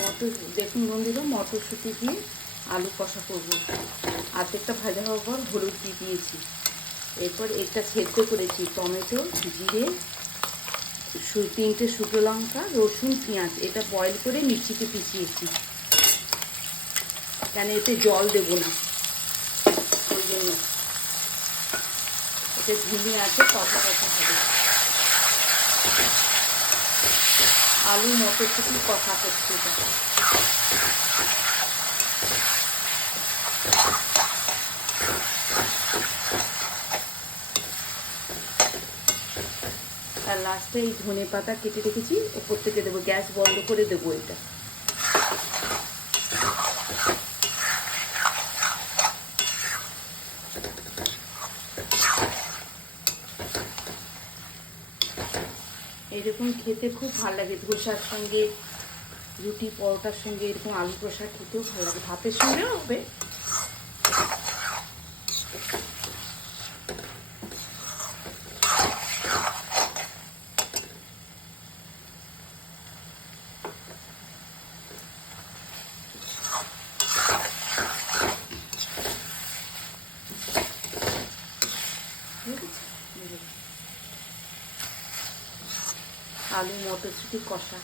মটর দেখুন বন্ধুরা, মটরশুঁটি দিয়ে আলু কষা করবো। আর্ধেকটা ভাজা হওয়ার পর হলুদ দিয়ে দিয়েছি। এরপর এটা সেদ্ধ করেছি টমেটো, জিরে, 3টে শুকনো লঙ্কা, রসুন, পেঁয়াজ। এটা বয়েল করে মিক্সিতে পিষিয়েছি, কেন এতে জল দেবো না, ওই জন্য। এটা ঝিমিয়ে আছে, কষা কষা হবে। আলু মটরশুঁটি কষা করছি এটা। আর লাস্টে এই ধনে পাতা কেটে রেখেছি, ওপর থেকে দেবো। গ্যাস বন্ধ করে দেবো এটা। এরকম খেতে খুব ভালো লাগে, ধোসার সঙ্গে, রুটি পরোটার সঙ্গে এরকম আলু কষা খেতেও ভালো লাগে, ভাতের সঙ্গেও হবে। আলু মটরশুঁটি কষা।